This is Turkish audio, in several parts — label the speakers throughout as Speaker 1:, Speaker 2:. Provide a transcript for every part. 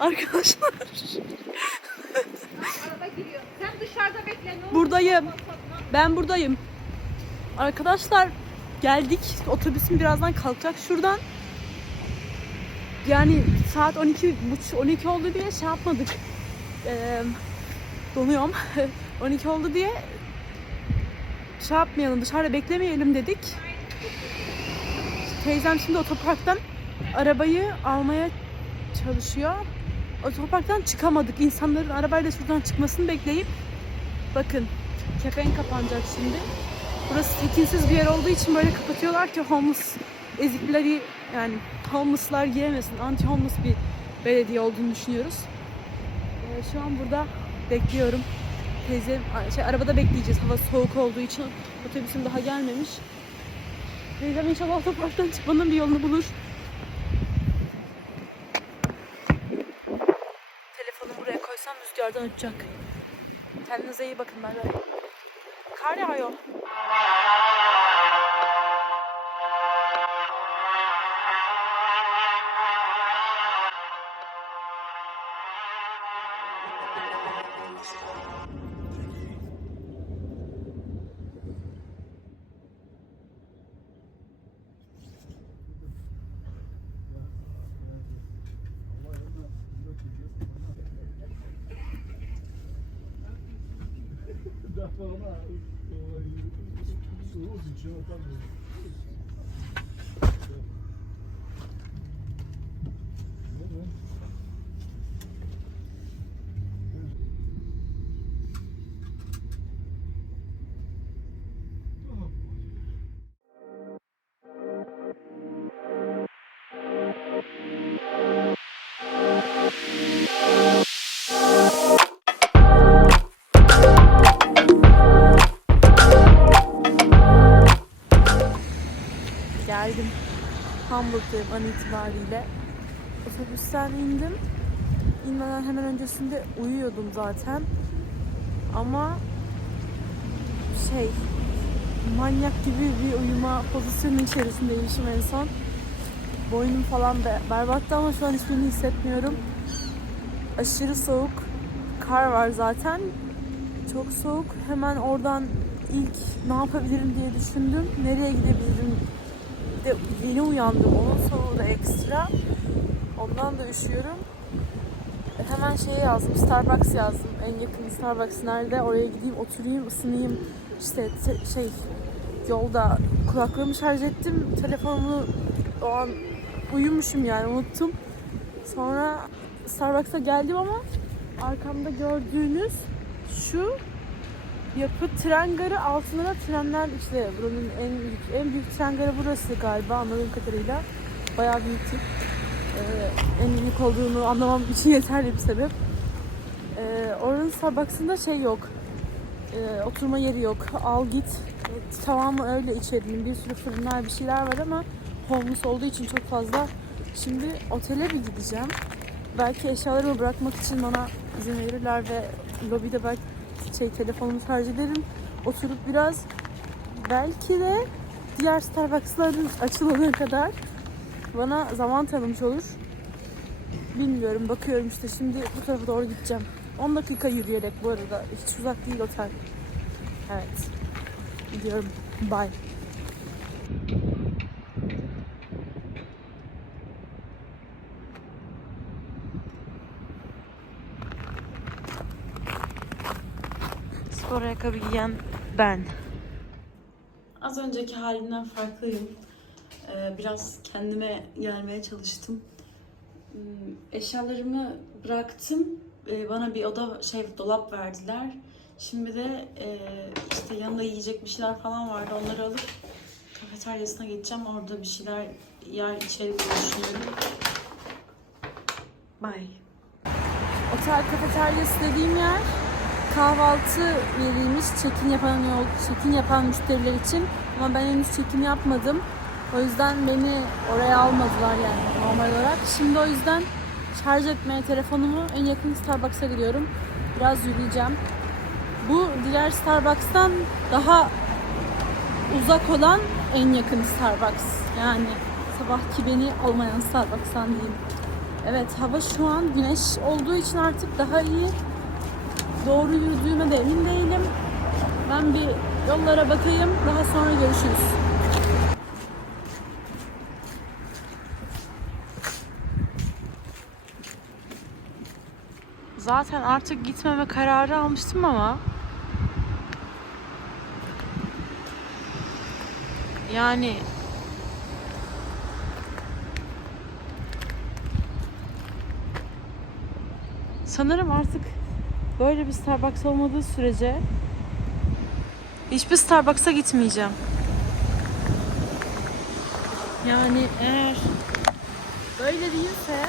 Speaker 1: Arkadaşlar
Speaker 2: Araba giriyor. Sen dışarıda bekle. Ne olur.
Speaker 1: buradayım. Ben buradayım. Arkadaşlar geldik. Otobüsüm birazdan kalkacak şuradan. Yani saat 12 buç- 12 oldu diye şey yapmadık. Ee, donuyorum. 12 oldu diye şey yapmayalım dışarıda beklemeyelim dedik. Teyzem şimdi otoparktan arabayı almaya çalışıyor. Otoparktan çıkamadık. İnsanların arabayla şuradan çıkmasını bekleyip bakın kepenk kapanacak şimdi. Burası tekinsiz bir yer olduğu için böyle kapatıyorlar ki homeless ezikleri yani homeless'lar giremesin. Anti homeless bir belediye olduğunu düşünüyoruz. Ee, şu an burada bekliyorum. Teyze şey, arabada bekleyeceğiz. Hava soğuk olduğu için otobüsüm daha gelmemiş. Teyzem inşallah otoparktan çıkmanın bir yolunu bulur. Rüzgardan uçacak. Kendinize iyi bakın bay bay. Kar yağıyor. Geldim. Hamburg'dayım an itibariyle. Otobüsten indim. İnmeden hemen öncesinde uyuyordum zaten. Ama şey manyak gibi bir uyuma pozisyonu içerisindeymişim en son. Boynum falan be- berbattı ama şu an hiçbirini hissetmiyorum. Aşırı soğuk. Kar var zaten. Çok soğuk. Hemen oradan ilk ne yapabilirim diye düşündüm. Nereye gidebilirim bir de yeni uyandım. Onun soğuğu da ekstra. Ondan da üşüyorum. Hemen şey yazdım. Starbucks yazdım. En yakın Starbucks nerede? Oraya gideyim, oturayım, ısınayım. İşte te- şey yolda kulaklığımı şarj ettim. Telefonumu o an uyumuşum yani unuttum. Sonra Starbucks'a geldim ama arkamda gördüğünüz şu yapı tren garı altında da trenler işte buranın en büyük en büyük tren garı burası galiba anladığım kadarıyla. Bayağı büyük. Ee, en büyük olduğunu anlamam için yeterli bir sebep. Ee, oranın Starbucks'ında şey yok. Ee, oturma yeri yok. Al git. Ee, tamamı öyle içerinin. Bir sürü fırınlar bir şeyler var ama homeless olduğu için çok fazla. Şimdi otele bir gideceğim. Belki eşyalarımı bırakmak için bana izin verirler ve lobide belki şey telefonumu şarj ederim. Oturup biraz belki de diğer Starbucks'ların açılana kadar bana zaman tanımış olur. Bilmiyorum bakıyorum işte şimdi bu tarafa doğru gideceğim. 10 dakika yürüyerek bu arada. Hiç uzak değil otel. Evet. Gidiyorum. Bye. Spor ayakkabı giyen ben. Az önceki halimden farklıyım. Ee, biraz kendime gelmeye çalıştım. Hmm, Eşyalarımı bıraktım. Ee, Bana bir oda şey dolap verdiler. Şimdi de e, işte yanında yiyecek bir şeyler falan vardı. Onları alıp kafeteryasına gideceğim. Orada bir şeyler yer içeri düşünüyorum. Bye. Otel kafeteryası dediğim yer kahvaltı yeriymiş check-in yapan yol, check-in yapan müşteriler için. Ama ben henüz check-in yapmadım. O yüzden beni oraya almadılar yani normal olarak. Şimdi o yüzden şarj etmeye telefonumu en yakın Starbucks'a gidiyorum. Biraz yürüyeceğim. Bu diğer Starbucks'tan daha uzak olan en yakın Starbucks. Yani sabahki beni almayan Starbucks'tan diyeyim. Evet hava şu an güneş olduğu için artık daha iyi. Doğru yürüdüğüme de emin değilim. Ben bir yollara bakayım. Daha sonra görüşürüz. Zaten artık gitmeme kararı almıştım ama yani sanırım artık böyle bir Starbucks olmadığı sürece hiçbir Starbucks'a gitmeyeceğim. Yani eğer böyle değilse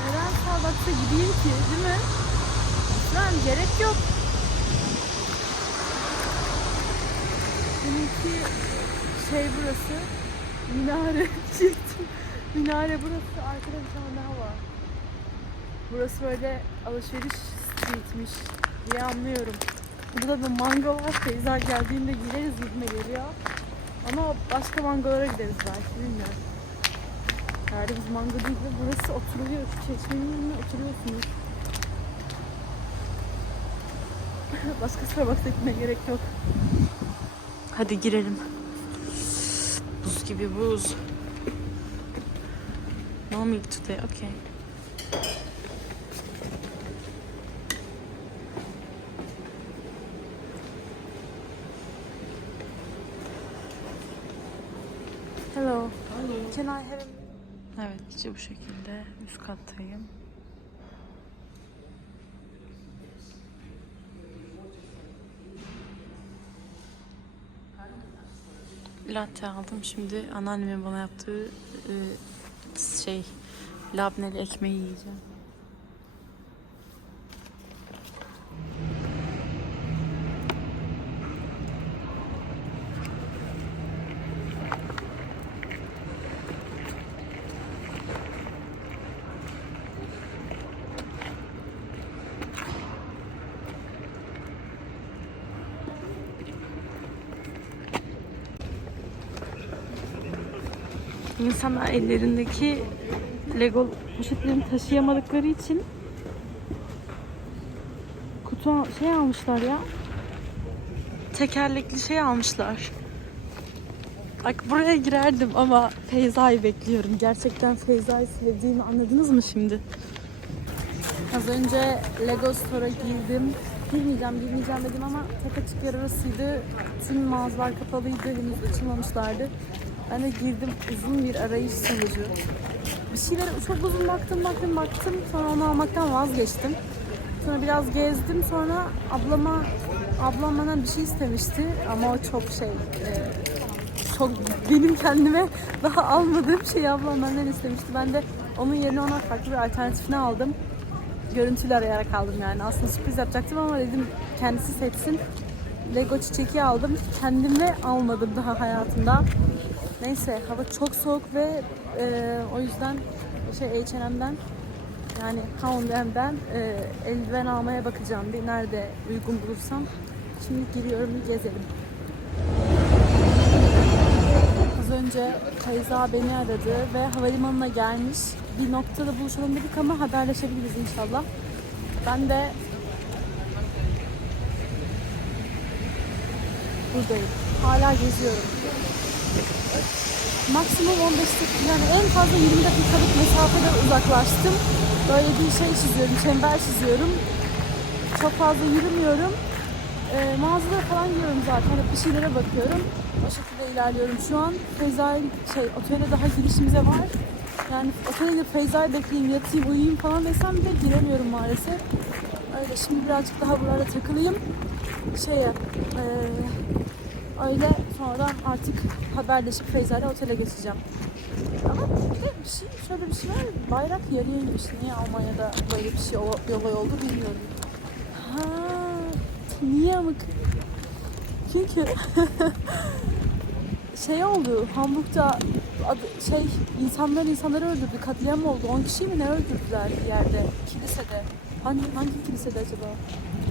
Speaker 1: neden Starbucks'a gideyim ki değil mi? Lan gerek yok. Benimki şey burası. Minare diyecektim. Minare burası. Arkada bir tane daha var. Burası böyle alışveriş streetmiş diye anlıyorum. Burada da mango var. Feyza geldiğinde gideriz gitme geliyor. Ama başka mangolara gideriz belki bilmiyorum. Yani biz mango değil de burası oturuluyor. Çeşmenin önüne oturuyorsunuz. Başka Starbucks'a gitmeye gerek yok. Hadi girelim. Buz gibi buz. No milk today, okay. Can I have Evet işte bu şekilde üst kattayım. Latte aldım. Şimdi anneannemin bana yaptığı e, şey labneli ekmeği yiyeceğim. İnsanlar ellerindeki Lego poşetlerini taşıyamadıkları için kutu şey almışlar ya. Tekerlekli şey almışlar. Bak buraya girerdim ama Feyza'yı bekliyorum. Gerçekten Feyza'yı sevdiğimi anladınız mı şimdi? Az önce Lego Store'a girdim. Girmeyeceğim, girmeyeceğim dedim ama tek açık yer arasıydı. Tüm mağazalar kapalıydı, henüz açılmamışlardı. Ben de girdim uzun bir arayış sonucu. Bir şeylere çok uzun baktım, baktım, baktım. Sonra onu almaktan vazgeçtim. Sonra biraz gezdim. Sonra ablama, ablam benden bir şey istemişti. Ama o çok şey, e, çok benim kendime daha almadığım şeyi ablam benden istemişti. Ben de onun yerine ona farklı bir alternatifini aldım. Görüntülü arayarak aldım yani. Aslında sürpriz yapacaktım ama dedim kendisi seçsin. Lego çiçeği aldım. Kendime almadım daha hayatımda. Neyse hava çok soğuk ve e, o yüzden şey H&M'den yani H&M'den e, eldiven almaya bakacağım. Bir nerede uygun bulursam. Şimdi giriyorum bir gezelim. Az önce Kayza beni aradı ve havalimanına gelmiş. Bir noktada buluşalım dedik ama haberleşebiliriz inşallah. Ben de buradayım. Hala geziyorum. Maksimum 15 dakika, yani en fazla 20 dakikalık mesafede uzaklaştım. Böyle bir şey çiziyorum, çember çiziyorum. Çok fazla yürümüyorum. Ee, mağazalara falan gidiyorum zaten. Bir şeylere bakıyorum. O şekilde ilerliyorum. Şu an Feyza'yı şey otele daha girişimize var. Yani otelde Feyza'yı bekleyeyim, yatayım, uyuyayım falan desem bile giremiyorum maalesef. Öyle şimdi birazcık daha buralarda takılayım. Şeye, eee öyle sonra artık haberleşip Feyza'yla otele geçeceğim. Ama bir bir şey, şöyle bir şey var. Bayrak yarıymış. Niye Almanya'da böyle bir şey bir olay oldu bilmiyorum. Ha, niye amık? Çünkü şey oldu. Hamburg'da adı- şey insanlar insanları öldürdü. Katliam oldu. 10 kişi mi ne öldürdüler bir yerde? Kilisede. Hangi, hangi kilisede acaba?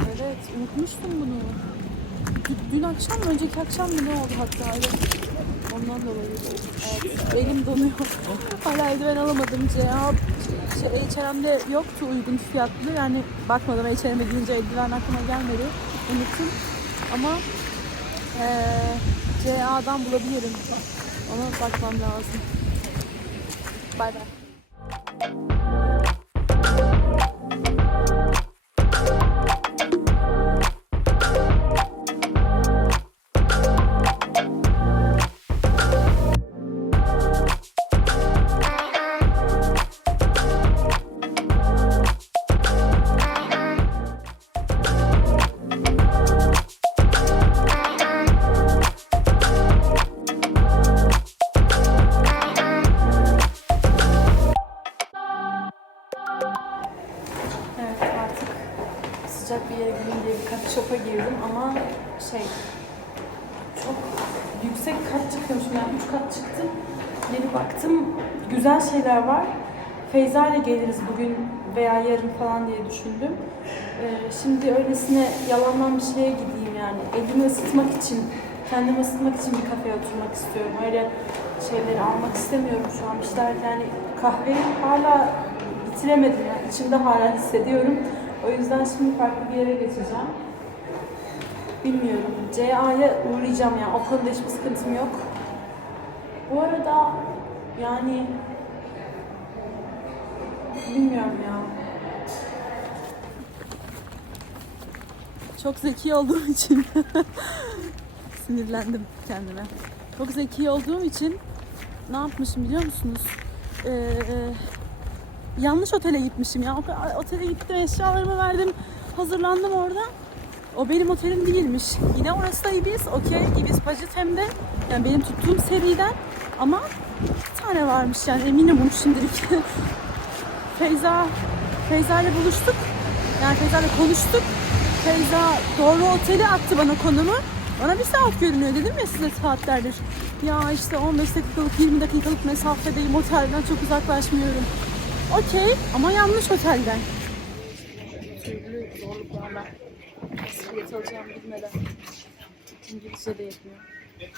Speaker 1: Evet, unutmuştum bunu. Dün- akşam mı, önceki akşam mı ne oldu hatta? Onu Ondan dolayı. Evet, elim donuyor. Hala eldiven alamadım. Cevap şey, H&M'de yoktu uygun fiyatlı. Yani bakmadım H&M'e gidince eldiven aklıma gelmedi. Unuttum. Ama eee CA'dan bulabilirim. Ona bakmam lazım. Bay bay. Sıcak bir yere gireyim diye birkaç şopa girdim ama şey çok yüksek kat çıkıyormuşum yani üç kat çıktım. Geri baktım güzel şeyler var. Feyza ile geliriz bugün veya yarın falan diye düşündüm. Ee, şimdi öylesine yalandan bir şeye gideyim yani. Elimi ısıtmak için, kendimi ısıtmak için bir kafeye oturmak istiyorum. Öyle şeyleri almak istemiyorum şu an. İşler yani kahveyi hala bitiremedim yani. İçimde hala hissediyorum. O yüzden şimdi farklı bir yere geçeceğim. Bilmiyorum. CA'ya uğrayacağım yani. O konuda hiçbir sıkıntım yok. Bu arada yani bilmiyorum ya. Çok zeki olduğum için sinirlendim kendime. Çok zeki olduğum için ne yapmışım biliyor musunuz? Ee, yanlış otele gitmişim ya. Otele gittim, eşyalarımı verdim, hazırlandım orada. O benim otelim değilmiş. Yine orası da Ibis, okey. Ibis Budget hem de yani benim tuttuğum seriden ama bir tane varmış yani eminim bunu şimdilik. Feyza, Feyza ile buluştuk. Yani Feyza ile konuştuk. Feyza doğru oteli attı bana konumu. Bana bir saat görünüyor dedim ya size saatlerdir. Ya işte 15 dakikalık 20 dakikalık mesafedeyim otelden çok uzaklaşmıyorum. Okey ama yanlış otelden. Türlü zorluklarla nasıl bilmeden İngilizce de yetmiyor.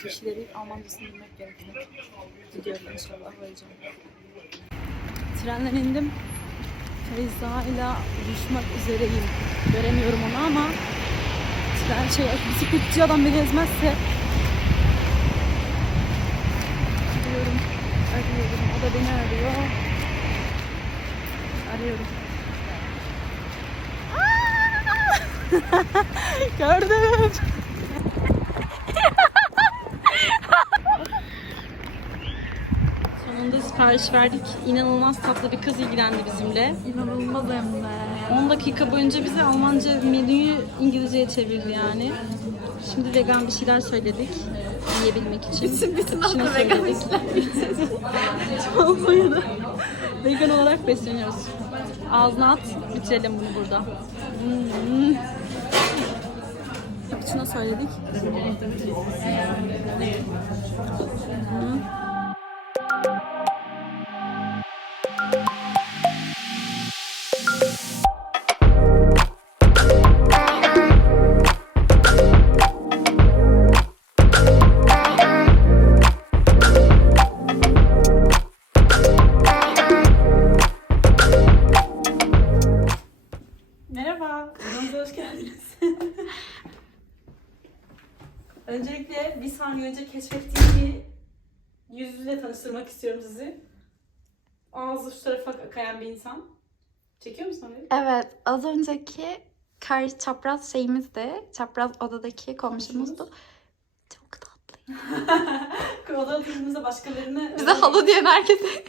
Speaker 1: Kişileri Almancasını bilmek gerekiyor. Gidiyorum inşallah varacağım. Trenden indim. Feyza ile buluşmak üzereyim. Göremiyorum onu ama tren şey bisikletçi adam beni ezmezse arıyorum. Arıyorum. O da beni arıyor. Aa! Gördüm. Sonunda sipariş verdik. İnanılmaz tatlı bir kız ilgilendi bizimle.
Speaker 3: İnanılmaz hem de.
Speaker 1: 10 dakika boyunca bize Almanca menüyü İngilizceye çevirdi yani. Şimdi vegan bir şeyler söyledik yiyebilmek için.
Speaker 3: Bütün
Speaker 1: Şunu
Speaker 3: hafta vegan işler
Speaker 1: Almanya'da vegan olarak besleniyoruz. Ağzına at, bitirelim bunu burada. Hmm. Şuna söyledik. Hı. Öncelikle bir saniye önce keşfettiğim bir yüzüyle tanıştırmak istiyorum sizi. Ağzı şu tarafa kayan bir insan. Çekiyor musun orayı?
Speaker 3: Evet, az önceki karşı çapraz şeyimiz de, çapraz odadaki komşumuzdu. Çok tatlı.
Speaker 1: Oda oturduğumuzda başkalarını...
Speaker 3: Bize halı diyen herkese.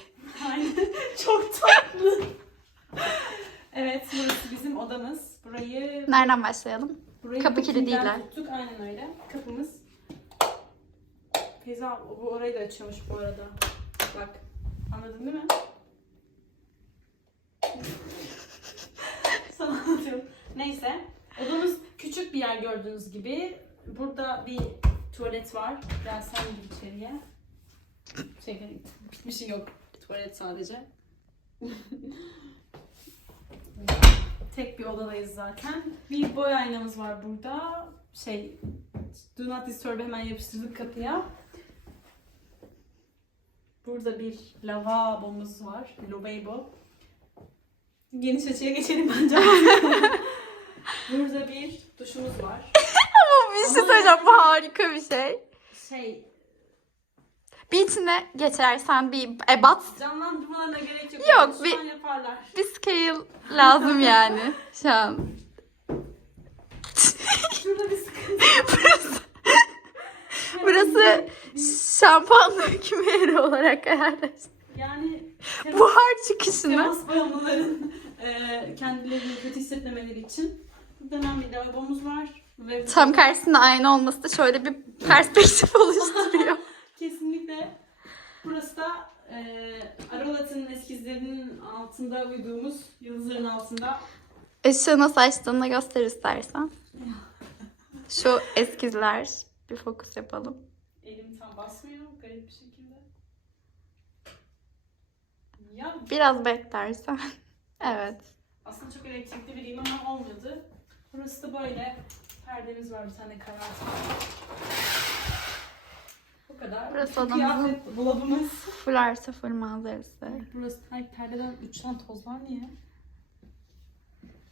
Speaker 1: Aynen. Çok tatlı. evet, burası bizim odamız. Burayı
Speaker 3: Nereden başlayalım?
Speaker 1: Burayı
Speaker 3: Kapı
Speaker 1: booking'den
Speaker 3: kilidiyla.
Speaker 1: Tuttuk aynen öyle. Kapımız. Feyza bu orayı da açıyormuş bu arada. Bak. Anladın değil mi? Sana anlatıyorum. Neyse. Odamız küçük bir yer gördüğünüz gibi. Burada bir tuvalet var. Gel sen gir içeriye. Şey, bir şey yok. Tuvalet sadece. Tek bir odadayız zaten. Bir boy aynamız var burada. Şey, Do Not Disturb hemen yapıştırdık kapıya. Burada bir lavabomuz var. Lavabo. Geniş açıya geçelim bence. Burada bir duşumuz var.
Speaker 3: Bir şey söyleyeceğim bu harika bir şey.
Speaker 1: Şey,
Speaker 3: Bir içine geçersen bir ebat
Speaker 1: canlandırmalarına gerek yok.
Speaker 3: Yok,
Speaker 1: Şu
Speaker 3: bir-
Speaker 1: an yaparlar.
Speaker 3: bir scale lazım yani şu an.
Speaker 1: Şurada bir sıkıntı.
Speaker 3: Burası şampuan dökümü yeri olarak ayarlaştı.
Speaker 1: Yani
Speaker 3: Buhar çıkışını.
Speaker 1: temas bağımlıların e, kendilerini kötü hissetmemeleri için. Hemen bir lavabomuz var. Ve
Speaker 3: Tam karşısında aynı olması da şöyle bir perspektif oluşturuyor.
Speaker 1: Kesinlikle. Burası da e, Aralat'ın eskizlerinin altında uyduğumuz yıldızların altında.
Speaker 3: Işığı nasıl açtığını göster istersen. Şu eskizler. Bir fokus yapalım.
Speaker 1: Elim tam basmıyor garip bir şekilde. Ya
Speaker 3: Biraz beklersen. Evet.
Speaker 1: aslında çok elektrikli biriyim ama olmadı. Burası da böyle. Perdemiz var bir tane karartma. Bu kadar.
Speaker 3: Burası odamızın-
Speaker 1: Kıyafet dolabımız.
Speaker 3: Full artı full manzarası.
Speaker 1: Burası ay perdeden uçan tozlar niye?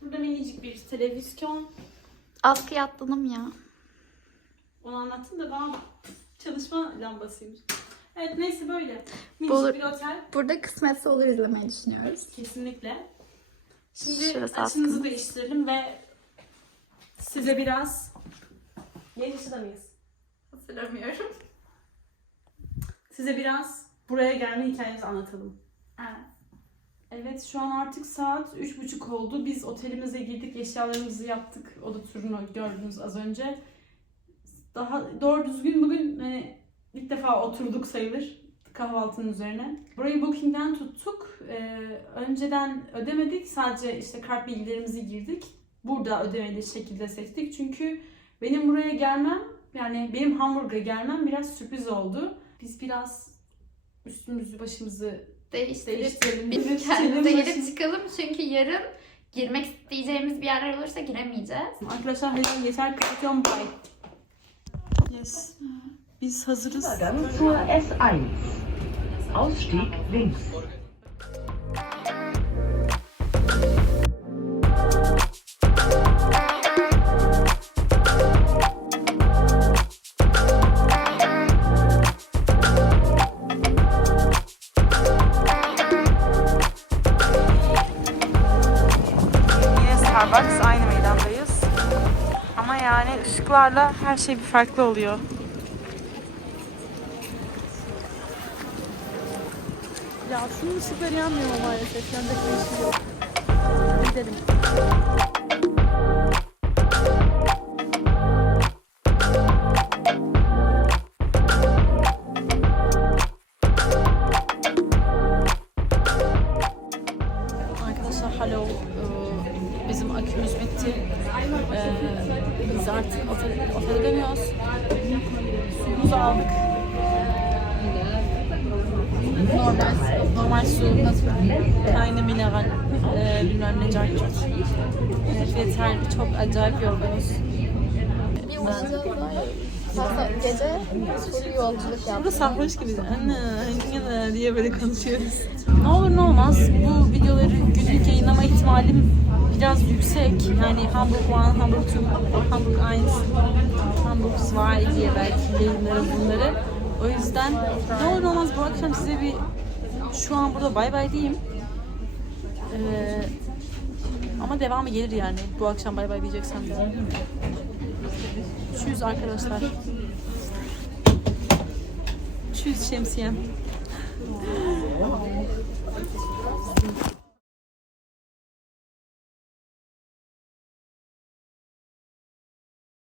Speaker 1: Burada minicik bir televizyon.
Speaker 3: Askı yattınım ya.
Speaker 1: Onu anlattım da bana çalışma lambasıymış. Evet neyse böyle. Minicik
Speaker 3: Olur.
Speaker 1: bir otel.
Speaker 3: Burada kısmetse olur izlemeyi düşünüyoruz.
Speaker 1: Kesinlikle. Şimdi
Speaker 3: Şurası
Speaker 1: açınızı
Speaker 3: askımız.
Speaker 1: değiştirelim ve size biraz... Gelişte mıyız?
Speaker 3: Hatırlamıyorum.
Speaker 1: Size biraz buraya gelme hikayemizi anlatalım.
Speaker 3: Evet.
Speaker 1: Şu an artık saat üç buçuk oldu. Biz otelimize girdik, eşyalarımızı yaptık. Oda turunu gördünüz az önce. Daha doğru düzgün bugün hani ilk defa oturduk sayılır kahvaltının üzerine. Burayı Booking'den tuttuk. Ee, önceden ödemedik. Sadece işte kart bilgilerimizi girdik. Burada ödemeli şekilde seçtik. Çünkü benim buraya gelmem yani benim Hamburg'a gelmem biraz sürpriz oldu. Biz biraz üstümüzü başımızı
Speaker 3: Değiştirip
Speaker 1: değiştirelim.
Speaker 3: biz
Speaker 1: Biraz
Speaker 3: kendimize gelip çıkalım çünkü yarın girmek isteyeceğimiz bir yerler olursa giremeyeceğiz.
Speaker 1: Arkadaşlar hadi yeter kapatıyorum bye. Yes. Biz hazırız.
Speaker 4: Zur S1. Ausstieg links.
Speaker 5: Her şey bir farklı oluyor. Ya şunun ışıkları yanmıyor maalesef. Yanacak bir ışığı yok. Gidelim.
Speaker 1: Çok acayip yorgunuz.
Speaker 3: Bir Hatta gece full yolculuk
Speaker 1: Burada sarhoş gibiyiz. Anne, diye böyle konuşuyoruz. Ne olur ne olmaz bu videoları günlük yayınlama ihtimalim biraz yüksek. Yani Hamburg 1, Hamburg 2, Hamburg 1, Hamburg 2 diye belki yayınlarım bunları. O yüzden ne olur ne olmaz bu akşam size bir şu an burada bay bay diyeyim. Ee, ama devamı gelir yani. Bu akşam bay bay de. Tschüss arkadaşlar. Tschüss şemsiyem.